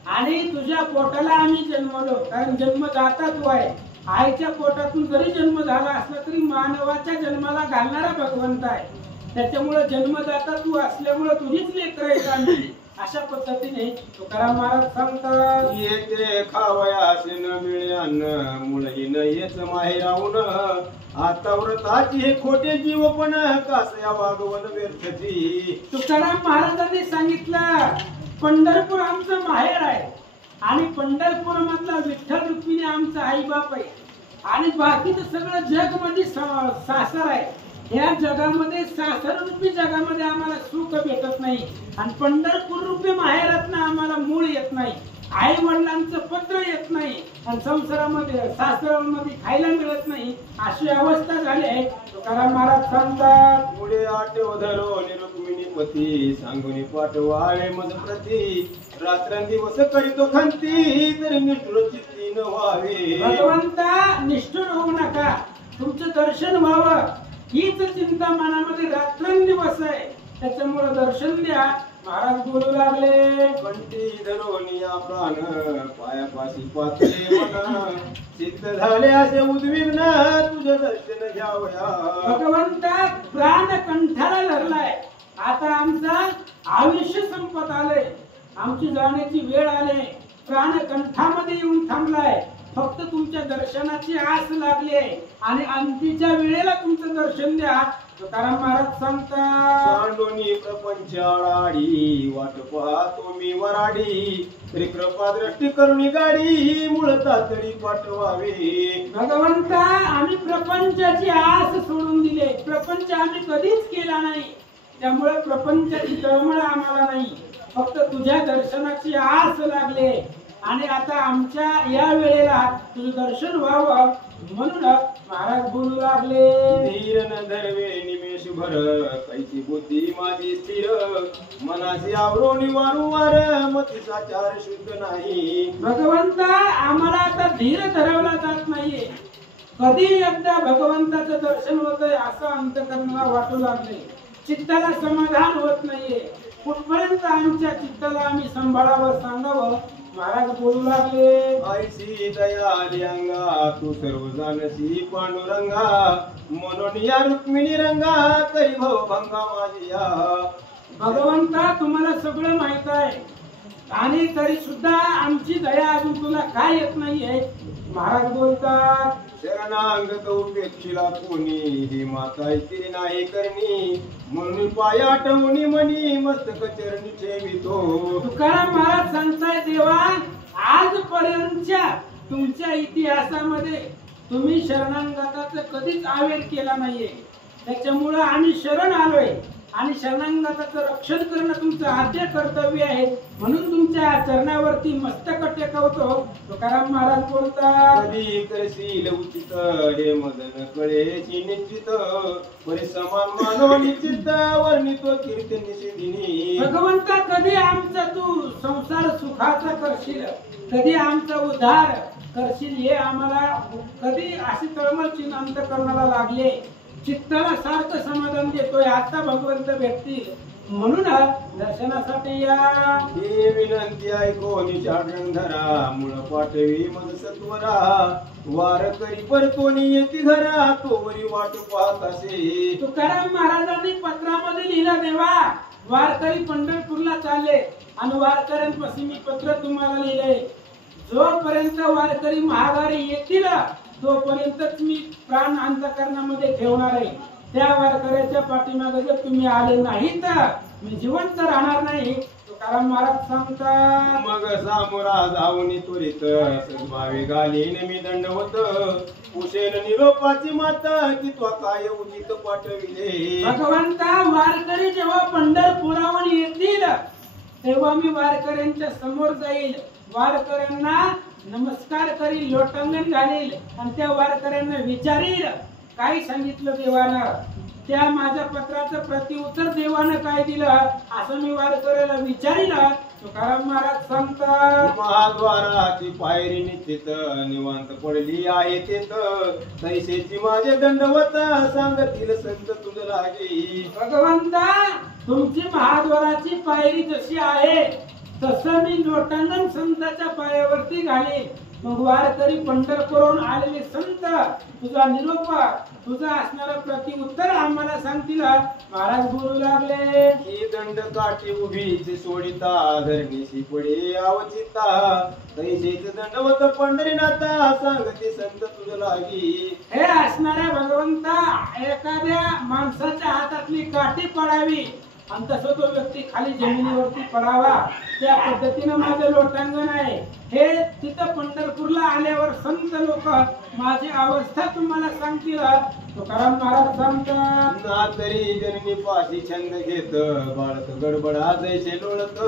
आणि तुझ्या पोटाला आम्ही जन्मलो, कारण जन्मदाता तू आहे. आईच्या पोटातून जरी जन्म झाला असला तरी मानवाच्या जन्माला घालणारा भगवंत आहे. त्याच्यामुळे जन्मदाता तू असल्यामुळे तुझीच लेकरं आहेत आम्ही. अशा पद्धतीने तुकाराम महाराज सांगतात, येते खावयासे न मिळे अन्न, मुळही न येच माहे राहून, आता व्रताची हे खोटे जीवपण, कासया वागवण व्यर्थची. तुकाराम महाराजांनी सांगितलं, पंढरपूर आमचं माहेर आहे आणि पंढरपूर मधला विठ्ठल रुक्मिणी आमचा आई बाप आहे आणि बाकीचं सगळं जग मध्ये सासर आहे. या जगामध्ये सासर रूपी जगामध्ये आम्हाला सुख भेटत नाही आणि पंढरपूर रूपी माहेरातनं आम्हाला मूळ येत नाही, आई वडिलांचं पत्र येत नाही आणि संसारामध्ये सासरामध्ये खायला मिळत नाही. अशी अवस्था झाली आहे. तुकाराम महाराज सांगतात, पुढे आठव धरो रुक्मिणी पती, सांगून पाठवाळे मज प्रती, रात्रंदिवस करीतो खंती, तरी निष्ठुर चित्ती न व्हावे. भगवंता निष्ठुर होऊ नका, तुमचं दर्शन व्हावं हीच चिंता मनामध्ये रात्रंदिवस आहे. त्याच्यामुळे दर्शन द्या. महाराज बोलू लागले, कंठी धरोनिया प्राण, पायापाशी पातळे मन, सिद्ध झाले असे उद्विग्न, तुझं दर्शन घ्यावया. भगवंता प्राण कंठाला धरलाय, आता आमचं आयुष्य संपत आलंय, आमची जाण्याची वेळ आली, प्राण कंठामध्ये येऊन थांबलाय. फक्त तुमच्या दर्शनाची आस लागली आहे आणि अंतीच्या वेळेला तुमचं दर्शन द्या. तुकाराम महाराज सांगतात, सांडोनी प्रपंच आडाडी, वाट पाहतो मी वराडी, तरी कृपा दृष्टी करुणी गाडी, मूळता तरी पाठवावे. भगवंता आम्ही प्रपंचाची आस सोडून दिले, प्रपंच आम्ही कधीच केला नाही, त्यामुळे प्रपंचाची तळमळ आम्हाला नाही, फक्त तुझ्या दर्शनाची आस लागले आणि आता आमच्या या वेळेला तुझं दर्शन व्हावं म्हणून महाराज बोलू लागले, धीर न धरवे निमेष भर, कैची बुद्धी माझी स्थिर, मनाची आवरोणी वारंवार, मतीचा चार शुद्ध नाही. भगवंता आम्हाला आता धीर धरवला जात नाहीये, कधी एकदा भगवंताचं दर्शन होतंय असं अंतकरणाला वाटू लागले, चित्ताला समाधान होत नाहीये. कुठपर्यंत आमच्या चित्ताला आम्ही सांभाळावं सांगावं. महाराज बोलू लागले, ऐसी दयाली अंगा, तू सर्व जानसी पांडुरंगा, म्हणून या रुक्मिणी रंगा, तरी भव भंगा माझी या. भगवंता तुम्हाला सगळं माहित आहे आणि तरी सुद्धा आमची दया अजून तुला काय येत नाहीये. महाराज बोलतात, शरणांगत उपेक्षिला कोणी, ही माता इथे नाही करणी, म्हणून पाय आठवणी मनी, मस्तक चरणी ठेवितो. तुकाराम महाराज सांगताय, देवा आजपर्यंतच्या तुमच्या इतिहासामध्ये तुम्ही शरणांगताचा कधीच आवेर केला नाहीये, त्याच्यामुळं आम्ही शरण आलोय आणि शरणांगताचं रक्षण करणं तुमचं आद्य कर्तव्य आहे, म्हणून तुमच्या चरणावरती मस्तक टेकवतो. तुकाराम महाराज बोलतात, कधी करशील उचित, हे मदन कळेची निश्चित, परी समान मानव निश्चित, वर्णितो कीर्ती निषेधिनी. भगवंता कधी आमचा तू संसार सुखाचा करशील, कधी आमचा उद्धार करशील, हे आम्हाला कधी अशी तळमळ अंतकरणाला लागले, चित्ताला सारखं समाधान देतोय. आता भगवंत भेटतील म्हणून दर्शनासाठी या. हे विनंती ऐकोनी धरा, मूळ पाठवी मद सत्वरा, वार करी परतोनी येती घरा, तोवरी वाट पाहत असे. तुकाराम महाराजांनी पत्रामध्ये लिहिलं, देवा वारकरी पंढरपूरला चालले आणि वारकऱ्यांपासून मी पत्र तुम्हाला लिहिले, जोपर्यंत वारकरी महागारी येतील तोपर्यंतच मी प्राण अंतकरणामध्ये ठेवणार आहे. त्या वारकऱ्याच्या पाठीमागे जर तुम्ही आले नाही तर मी जिवंत राहणार नाही. तुकाराम महाराज सांगतात, मग सामोरा जाऊन त्वरित, सद्भावे घालीन मी दंडवत, कुशेन निरोपाची माता, की तो काय उचित पाठविले. भगवंता वारकरी जेव्हा पंढरपुरावर येतील तेव्हा मी वारकऱ्यांच्या समोर जाईल, वारकऱ्यांना नमस्कार करील, लोटांगण घालील आणि त्या वारकऱ्यांना विचारील काय सांगितलं देवानं. त्या माझ्या पत्राचं प्रत्युत्तर देवानं काय दिलं असं मी वारकऱ्याला विचारिलं. तुकाराम महाराज सांगतात, महाद्वाराची पायरी निश्चित निवांत पडली आहे तेथ, तैसेची माझे दंडवत सांगतील संत तुझ लागे. भगवंता तुमची महाद्वाराची पायरी जशी आहे तसं मी लोटांगण संताच्या पायावरती घालीन. मग वारकरी पंढरपूरहून आलेले संत तुझा निरोप तुझा असणारं प्रतिउत्तर आम्हाला सांगतील. महाराज बोलू लागले, ही दंड काठी उभीच सोडिता धरणीशी पुढे आवचिता, तैसेच दंडवत पंढरीनाथा सांगते संत तुझ लागी. हे असणाऱ्या भगवंता एखाद्या माणसाच्या हातातली काठी पडावी आणि तसं तो व्यक्ती खाली जमिनीवरती पडावा त्या पद्धतीनं माझं लोटांगण आहे. हे तिथं पंढरपूरला आल्यावर संत लोक माझी अवस्था तुम्हाला सांगतील. तुकाराम महाराज सांगतात, ना तरी जननी पाशी छंद घेत बाळक गडबडा जैसे लोळत,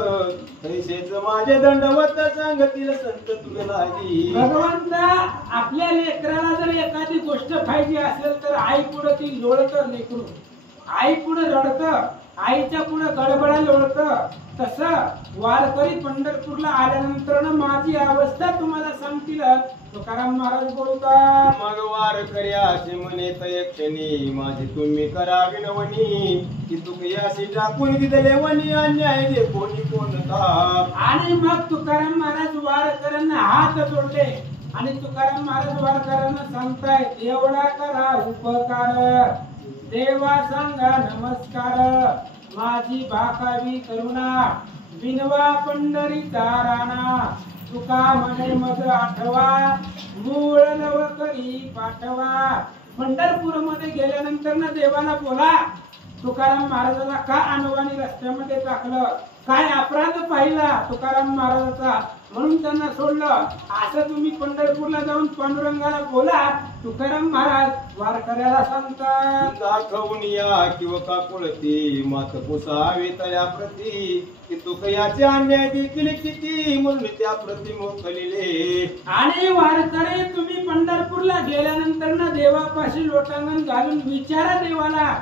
तैसेच माझे दंडवत सांगतील संत तुझ लागी. भगवंता आपल्या लेकराला जर एखादी गोष्ट पाहिजे असेल तर आई पुढे ती लोळत लेकरू, आई पुढे रडत, आईच्या पुढे गडबडा लोळत. तसं वारकरी पंढरपूरला आल्यानंतर माझी अवस्था तुम्हाला सांगतील. तुकाराम महाराज बोलतात, मग वारकरी असे म्हणे तय क्षणी माझी तुम्ही करा विनवणी, की तुकयाशी टाकून दिले वनी अन्याय जे कोणी कोणता. आणि मग तुकाराम महाराज वारकऱ्यांना हात जोडले आणि तुकाराम महाराज वारकऱ्यांना सांगतायत, एवढा करा उपकार देवा सांगा नमस्कार, माझी भाकावी करुणा विनवा पंढरीचा राणा, तुका म्हणे मग आठवा मूळ नवकरी पाठवा. पंढरपूर मध्ये गेल्यानंतर ना देवाला बोला, तुकाराम महाराजाला का अनवाणी रस्त्यामध्ये टाकलं, काय अपराध पाहिला तुकाराम महाराजाचा म्हणून त्यांना सोडलं. असं तुम्ही पंढरपूरला जाऊन पांडुरंगाला बोला. तुकाराम महाराज वारकऱ्याला सांगतात, दाखवून या किंवा का कुळती मात पुसावे तया प्रती, की तुकयाचे अन्याय देखील किती म्हणून त्या प्रती मोकलिले. आणि वारकरी तुम्ही पंढरपूरला गेल्यानंतर ना देवापाशी लोटांगण घालून विचारा देवाला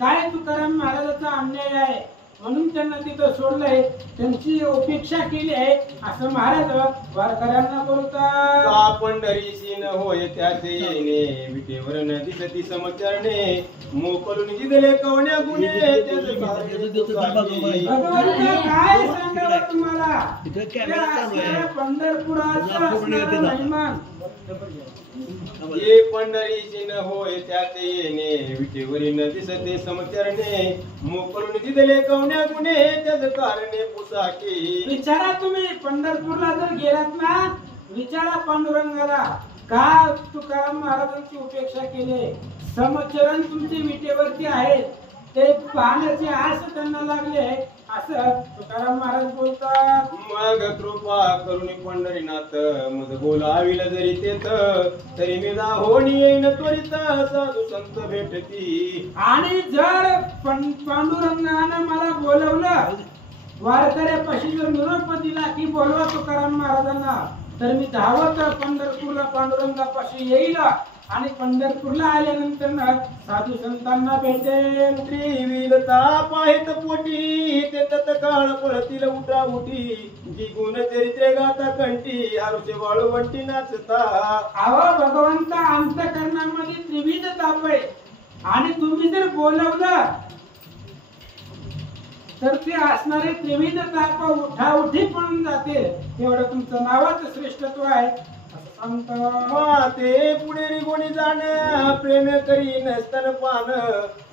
काय तुकाराम महाराजाचा अन्याय आहे म्हणून त्यांना तिथं सोडलंय, त्यांची उपेक्षा केली आहे असं महाराज वारकऱ्यांना बोलतात. का पंढरीशी न होय त्याचे येणे, विटेवर न दिसती समचरणे, मोकलून दिले कवण्या गुणे भगवंता काय सांगावं तुम्हाला, पंढरपुराचा असणारा महिमान. ये पंढरीशी न होय त्याचे येणे, विटेवरी न दिसते समचरणे, मोकलून दिले कवण्या गुणे त्याच कारणे पुसाके. विचारा तुम्ही पंढरपूरला जर गेलात ना, विचारा पांडुरंगाला का तुकाराम महाराजांची उपेक्षा केली. समचरण तुमची विटेवरती आहेत ते पाहण्याची आस त्यांना लागले असं तुकाराम महाराज बोलतात. मग कृपा करून पंढरीनाथ मज बोलाविल जरी तेथ, तरी मी होणी येईन त्वरित साधू संत भेटती. आणि जर पांडुरंगानं मला बोलवलं वारकऱ्यापाशी जर निरोप दिला की बोलवा तुकाराम महाराजांना, तर मी धावत पंढरपूरला पांडुरंगापाशी येईल आणि पंढरपूरला आल्यानंतर ना साधू संतांना भेटेल. त्रिविधता पाहित पोटी ते तत्काळ पळतील उठा उठी, जी गुण चरित्रे गाता कंठी आरुचे वाळवंटी नाचता. अहो भगवंता अंतःकरणामध्ये त्रिविध ताप आहे आणि तुम्ही जर बोलवलं तर ते असणारे त्रिविध ताप उठाउठी पळून जातील. एवढं तुमचं नावाचं श्रेष्ठत्व आहे माते पुढे निघून जाण, प्रेम करी नसतन पान,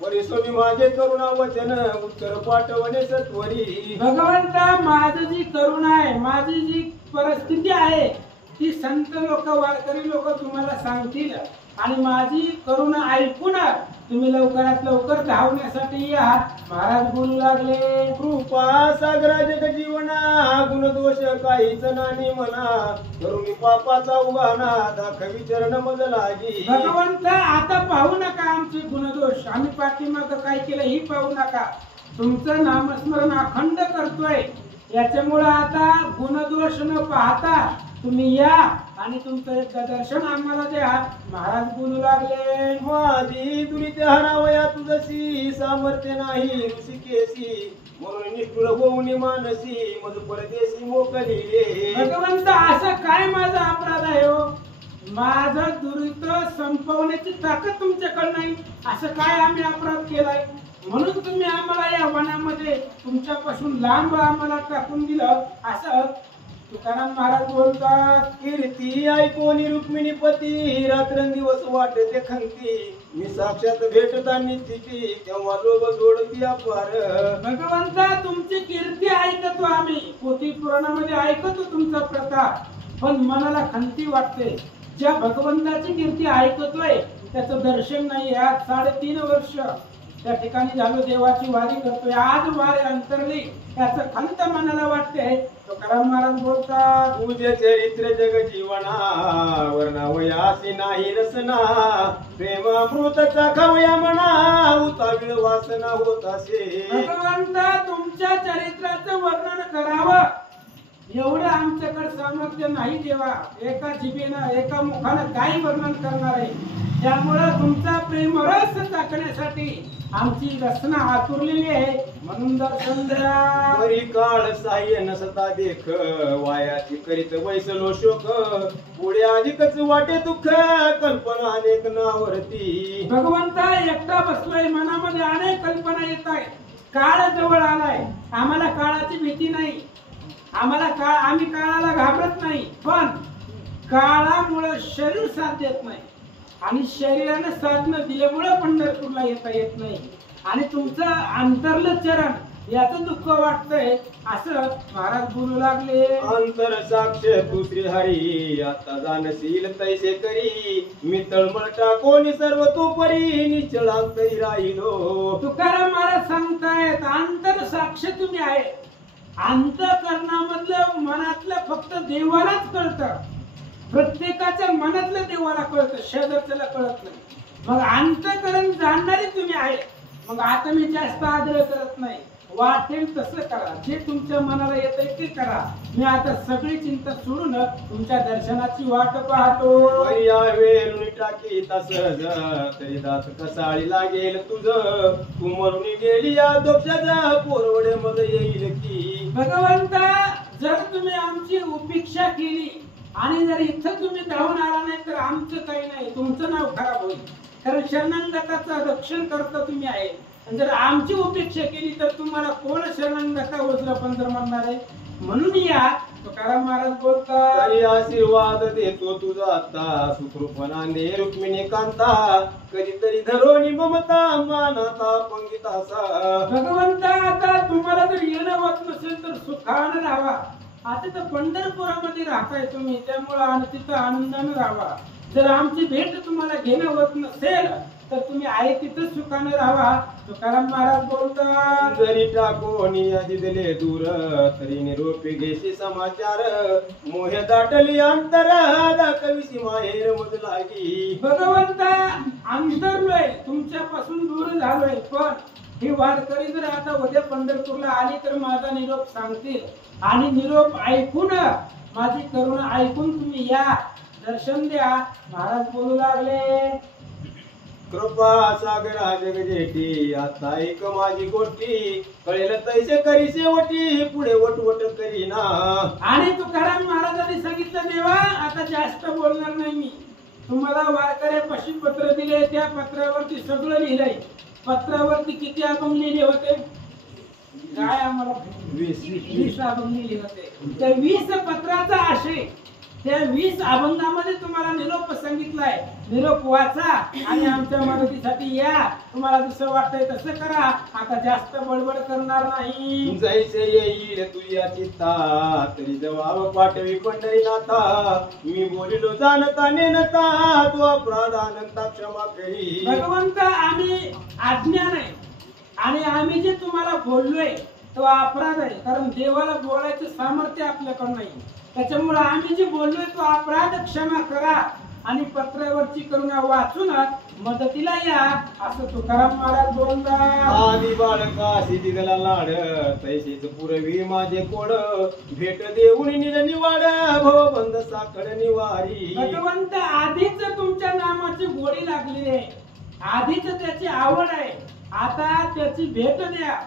परिसोनी माझे करुणा वचन उत्तर पाठवणे सत्वरी. भगवंता माझी जी करुणा आहे, माझी जी परिस्थिती आहे ती संत लोक वारकरी लोक तुम्हाला सांगतील आणि माझी करुणा ऐकून तुम्ही लवकरात लवकर धावण्यासाठी या. महाराज बोलू लागले, कृपा सागरा जग जीवना, गुणदोष काहीच नानी म्हणा, करुणी पापाचा उभाना दाखवी चरण मज लागी. भगवंत आता पाहू नका आमचे गुणदोष, आम्ही पाठीमाग काय केलं ही पाहू नका. तुमचं नामस्मरण अखंड करतोय, याच्यामुळे आता गुणदोष न पाहता तुम्ही या आणि तुमचं एक दर्शन आम्हाला द्या. महाराज बोलू लागले, माझी दुरित हरावया तुझशी सामर्थ्य नाही ऋषिकेशी म्हणून निष्ठुर होऊन मानसी मज परदेशी मोकलिले. भगवंत असं काय माझा अपराध आहे हो? माझं दुरित संपवण्याची ताकद तुमच्याकडे नाही. असं काय आम्ही अपराध केलाय म्हणून तुम्ही आम्हाला या वनामध्ये तुमच्यापासून लांब आम्हाला टाकून दिलं? असं तुकाराम महाराज बोलतात. कीर्ती ऐकून रुक्मिणी पती रात्रंदिवस वाटते खंती मी साक्षात भेटतानी तिची तेव्हा लोभ जोडती अपार. भगवंता तुमची कीर्ती ऐकतो आम्ही, पोथी पुराणामध्ये ऐकतो तुमचा प्रताप, पण मनाला खंती वाटते. ज्या भगवंताची कीर्ती ऐकतोय त्याचं दर्शन नाही. आज 3.5 वर्ष त्या ठिकाणी झालो, देवाची वारी करतोय. आज वारी अंतरली त्याचं खंत मनाला वाटते. तुकाराम महाराज बोलतात, तुझे चरित्र जग जीवना वर्णावयासी नाही रसना प्रेमामृतचा खावया म्हणा उतावीळ वासना होत असे. भगवंता तुमच्या चरित्राचं वर्णन करावं एवढं आमच्याकडे सामर्थ्य नाही देवा. एका जिभेनं एका मुखानं काही वर्णन करणार आहे. त्यामुळं तुमचा प्रेमरस चाकण्यासाठी आमची रचना आतुरलेली आहे. म्हणून दर्शन द्या. परी काळ साह्य नसता देख वायाची करीत वैसलो शोक पुढे अधिकच वाटे दुःख कल्पना अनेक नावरती. भगवंता एकटा बसलोय, मनामध्ये अनेक कल्पना येत आहेत. काळ जवळ आलाय, आम्हाला काळाची भीती नाही. आम्ही काळाला घाबरत नाही, पण काळामुळे शरीर साथ देत नाही आणि शरीराने साथ न दिल्यामुळे पंढरपूरला येता येत नाही. आणि तुमचं अंतरलं चरण याचं दुःख वाटतंय. असं महाराज बोलू लागले. अंतर साक्ष तू श्रीहरी आता जाणशील तैसे करी मी तळमळ टाकोनी सर्व तू परी निश्चळ अंतरी राहिलो. तुकाराम महाराज सांगतायत अंतर साक्ष तुम्ही आहे. अंतःकरणामधलं मनातलं फक्त देवालाच कळतं. प्रत्येकाच्या मनातलं देवाला कळतं, शेजारच्याला कळत नाही. मग अंतःकरण जाणणारे तुम्ही आहे. मग आता मी जास्त आग्रह करत नाही, वाटेल तसं करा, जे तुमच्या मनाला येतंय ते करा. मी आता सगळी चिंता सोडून तुमच्या दर्शनाची वाट पाहतो. वेळून टाकी तसं तरी दात कसाळी लागेल तुझं तू मरून गेली या दोक्षाचा पोरवडे मग येईल की. भगवंता जर तुम्ही आमची उपेक्षा केली आणि जर इथं तुम्ही धावून आला नाही तर आमचं काही नाही, तुमचं नाव खराब होईल. कारण शरणागताचं रक्षण करता तुम्ही आहे. आणि जर आमची उपेक्षा केली तर तुम्हाला कोण शरणागता वज्र पंधर म्हणणार आहे? म्हणून या तुकाराम महाराज बोलतात, काही आशीर्वाद देतो तुझा आता सुखरूपणाने रुक्मिणी कांता कधीतरी धरोनी ममता मानाता पंगितासा. भगवंता आता तुम्हाला जर येणं होत नसेल तर सुखानं राहावा. आता तर पंढरपुरामध्ये राहताय तुम्ही, त्यामुळे आणि तिथं आनंदानं राहावा. जर आमची भेट तुम्हाला घेणं होत नसेल तर तुम्ही आहे तिथं सुखानं राहावा. तुकाराम महाराज बोलतात, जरी टाकोनी आधी दिले दूर तरी निरोपी घेशी समाचार मोहे दाटली अंतर दाखविसी माहेर मज लागी. भगवंता अंतरलोय, तुमच्यापासून दूर झालोय, पण ही वारकरी जर आता उद्या पंढरपूरला आली तर माझा निरोप सांगतील. आणि निरोप ऐकून माझी करुणा ऐकून तुम्ही या, दर्शन द्या. महाराज बोलू लागले, कृपा सागरा जगजेठी आता एक माझी गोष्टी कळेल तैसे करी शेवटी पुढे वटवट करीना. आणि तुकाराम महाराजांनी सांगितलं देवा आता जास्त बोलणार नाही मी. तुम्हाला वारकऱ्यापाशी पत्र दिले, त्या पत्रावरती सगळं लिहिलंय. पत्रावरती किती अभंग लिहिले होते? काय आम्हाला 20 अभंग लिहिले होते. त्या 20 पत्राचा आशय, त्या 20 अभंगामध्ये तुम्हाला निरोप सांगितलाय. निरोप वाचा आणि आमच्या मदतीसाठी या. तुम्हाला जसं वाटतंय तसं करा, आता जास्त बडबड करणार नाही. जैसे येईल तुझ्या चित्ता तरी जवाब पाठवी पंढरीनाथा मी बोलिलो जाणता नेनता तू अपराध अनंता क्षमा करी. भगवंता आम्ही अज्ञान आहे आणि आम्ही जे तुम्हाला बोललोय तो अपराध आहे. कारण देवाला बोलायचं सामर्थ्य आपल्याकडे नाही. त्याच्यामुळे आम्ही जे बोललोय तो अपराध क्षमा करा आणि पत्रावरची करुणा वाचून मदतीला या, असं तुकाराम महाराज बोलतात. आदी बाळका सिद्धिला लाड तैसेच पुरवी माझे कोड भेट देऊन निज निवाड भव बंद साखळ निवारी. भगवंत आधीच तुमच्या नामाची गोडी लागली आहे, आधीच त्याची आवड आहे, आता त्याची भेट द्या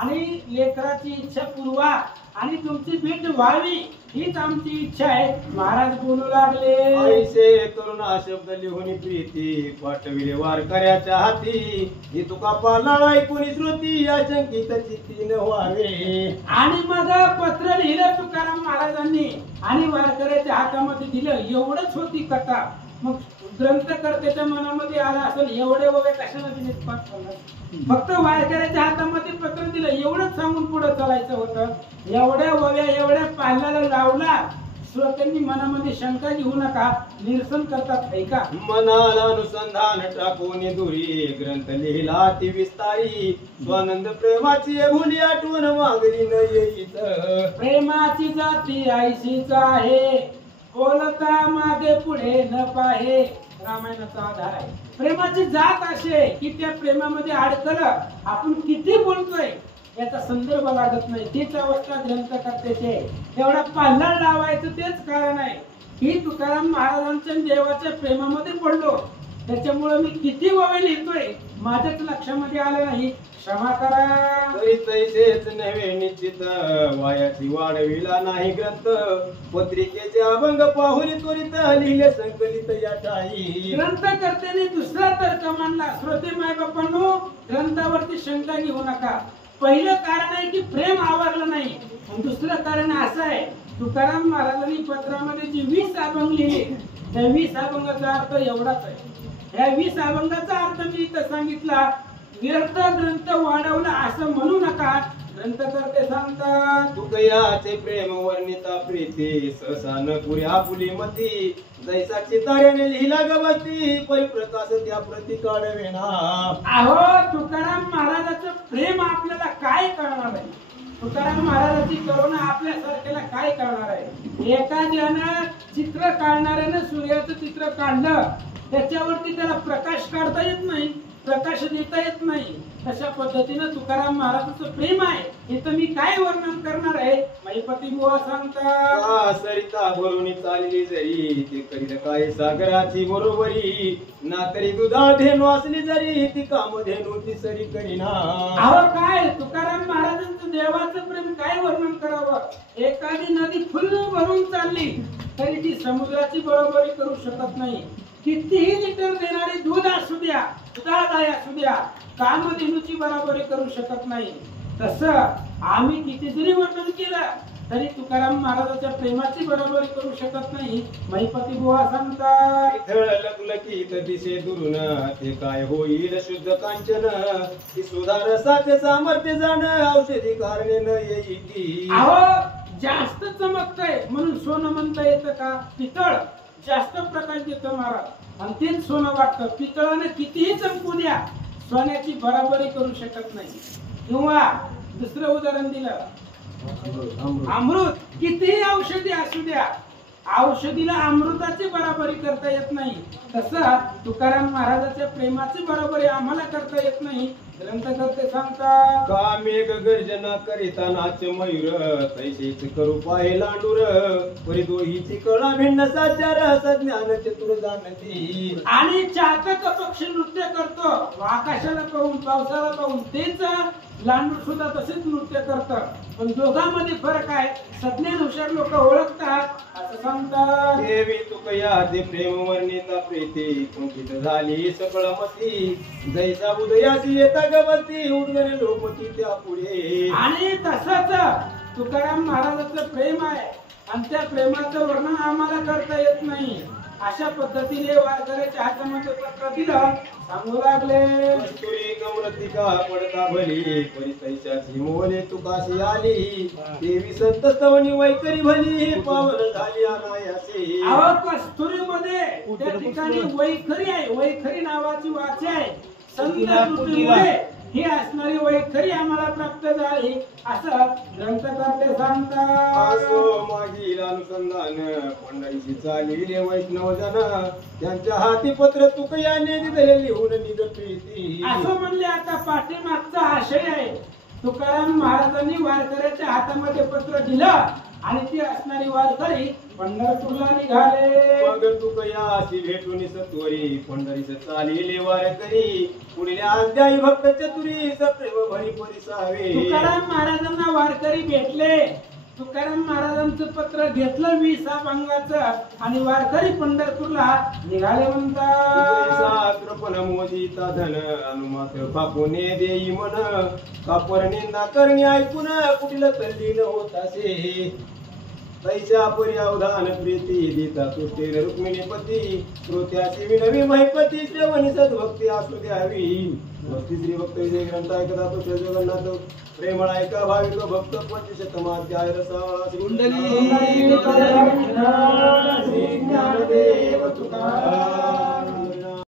आणि लेकराची इच्छा पुरवा आणि तुमची भेट व्हावी हीच आमची इच्छा आहे. महाराज बोलू लागले, ऐसे करुणा शब्द लिहून प्रीती पाठविले वारकऱ्याच्या हाती. ही तुका पालाळ ऐकून श्रुती अशंकित चित्ती न व्हावे. आणि मग पत्र लिहिलं तुकाराम महाराजांनी आणि वारकऱ्याच्या हातामध्ये दिलं. एवढंच होती कथा. मग ग्रंथकर्त्याच्या मनामध्ये आला असेल एवढे ववे कशाला दिले, फक्त वारकऱ्याच्या हातामध्ये पत्र दिलं एवढंच सांगून पुढे चालायचं होतं. एवढ्या वव्या एवढ्या पाल्याला लावला. श्रोत्यांनी मनामध्ये शंका घेऊ नका, निरसन करतात ऐका. मनाला अनुसंधान टाकून दुरी ग्रंथ लिहिला ती विस्तारी. स्वानंद प्रेमाची भुली आठवण मागली न येईत. प्रेमाची जाती ऐशीच आहे, बोलता मागे पुढे न पाहे. रामायणाचा आधार आहे. प्रेमाची जात अशी आहे की त्या प्रेमामध्ये अडकलं आपण किती बोलतोय याचा संदर्भ लागत नाही. तीच अवस्था ग्रंथकर्त्याची. एवढा पाल्ला लावायचं तेच कारण आहे की तुकाराम महाराजांच्या देवाच्या प्रेमामध्ये पडलो. त्याच्यामुळे मी किती ववे लिहितोय माझ्याच लक्षामध्ये आलं नाही, क्षमा करा. तरी तैसेच नव्हे निश्चित वायाची वाढविला नाही ग्रंथ. पत्रिकेचे अभंग पाहुली त्वरित लिहिले संकलित या ठाई. ग्रंथकर्त्याने दुसरा तर्क मांडला. श्रोते माय बापांनो, ग्रंथावरती शंका घेऊ नका. पहिलं कारण आहे की प्रेम आवरलं नाही. आणि दुसरं कारण असं आहे तुकाराम महाराजांनी पत्रामध्ये जी 20 अभंग लिहिले त्या 20 अभंगाचा अर्थ एवढाच आहे. या 20 अभंगाचा अर्थ मी इथं सांगितला. व्यर्थ ग्रंथ वाढवला असं म्हणू नका. ग्रंथकर्ते सांगतात तुकयाचे प्रेम वर्णिता प्रीती सहसा न पुऱ्या फुली मती. जैसा चितार्याने लिहिला गवती परिप्रकाश त्या प्रति काढवेना. अहो तुकाराम महाराजाचं प्रेम आपल्याला काय करणार आहे, तुकाराम महाराजाची करुणा आपल्यासारख्याला काय करणार आहे. एखाद्यानं चित्र काढणाऱ्यानं सूर्याचं चित्र काढलं त्याच्यावरती त्याला प्रकाश काढता येत नाही, प्रकाश देता येत नाही. तशा पद्धतीनं तुकाराम महाराजाचं प्रेम आहे. इथं मी काय वर्णन करणार आहे. महिपती बुवा सांगतात सरिता भरून चालली जरी ते करीत काय सागराची बरोबरी. ना तरी दुधाळ धेनू असली जरी ती काम धेनू ती सरी करीना. अहो काय तुकाराम महाराजांचं देवाचं प्रेम काय वर्णन करावं. एखादी नदी फुल भरून चालली तरी ती समुद्राची बरोबरी करू शकत नाही. कितीही लिटर देणारी दूध असू द्या, दुधाळ गाय असू द्या, कामधेनूची बरोबरी करू शकत नाही. तसं आम्ही किती जरी वर्णन केलं तरी तुकाराम महाराजाच्या प्रेमाची बरोबरी करू शकत नाही. महिपती बुवा सांगतात इथं लकलकीत दिसे दुरून ते काय होईल शुद्ध कांचन. ती सुधारसाचे सामर्थ्य जाण औषधी कारणे न येईल. अहो जास्त चमकतंय म्हणून सोनं म्हणता येतं का. पितळ जास्त प्रकाश देतो महाराज आणि तेच सोनं वाटतं. पितळाने कितीही चमकू द्या सोन्याची बराबरी करू शकत नाही. किंवा दुसरं उदाहरण दिलं अमृत. कितीही औषधी असू द्या औषधीला अमृताची बराबरी करता येत नाही. तसं तुकाराम महाराजाच्या प्रेमाची बरोबरी आम्हाला करता येत नाही. ग्रंथकर्ते सांगतात का मेघ गर्जना करिता नाच मयूर तैसेच करू पाहे लांडूर. परी दोहीची कळा भिन्न साचार सज्ञान चतुर जाणती. आणि चातक पक्षी नृत्य करतो आकाशाला पाहून पावसाला पाहून. तेच लांडूर सुद्धा तसेच नृत्य करतात. पण दोघांमध्ये फरक आहे. सज्ञानुसार लोक ओळखतात असं सांगतात. देवी तुकया ते प्रेम वर्णिता प्रीती कुंठित झाली सकळ मती. जैसा उदयासी येता गवती उडगणे लोपती त्या पुढे. आणि तसंच तुकाराम महाराजाचं प्रेम आहे आणि त्या प्रेमाचं वर्णन आम्हाला करता येत नाही. अशा पद्धतीने वारकऱ्याच्या हातामध्ये पत्र दिलं. सांगू लागले कस्तुरी गमरतिका पडता भली परितैशाची मोले तुकाशी आली. देवी संत स्तवनी वैकरी भली पावन झाली अनायासी. अहो कस्तुरीमध्ये त्या ठिकाणी वैखरी आहे. वैखरी नावाची वाची आहे. संत कृतीमुळे ही असणारी वैखरी आम्हाला प्राप्त झाली असं ग्रंथकर्ते सांगतात. असो मागील अनुसंधान पंढरीशी चालिले वैष्णव जन त्यांच्या हाती पत्र तुकयाने दिले लिहून निघ प्रीती. असं म्हणले. आता पाठीमागचा आशय आहे तुकाराम महाराजांनी वारकऱ्याच्या हातामध्ये पत्र दिलं आणि ती असणारी वारकरी पंढरपूरला निघाले. मग तुकयासी भेटून सत्वरी पंढरीस चालिले वारकरी पुढील अध्यायी भक्त चतुरी सप्रेम भरी परिसावे. तुकाराम महाराजांना वारकरी भेटले. तुकाराम महाराजांचं पत्र घेतलं 20 अभंगाचं आणि वारकरी पंढरपूरला निघाले म्हणतात. कृपण मोदिता धन अनुमात बापुने देई मन कापर निंदा करणी ऐकून कुठलं तल्लीन होत असे. तैच्या परी अवधान प्रीती देता तुष्टे रुक्मिणी पती श्रोत्याची विनवी महिपती श्रवणी सद्भक्ती असू द्यावी. भक्ती श्री भक्त विजय ग्रंथ ऐकता तो श्री जगन्नाथ प्रेमळ ऐका भाविक भक्त 25 अध्याय रसाळा. कुंडली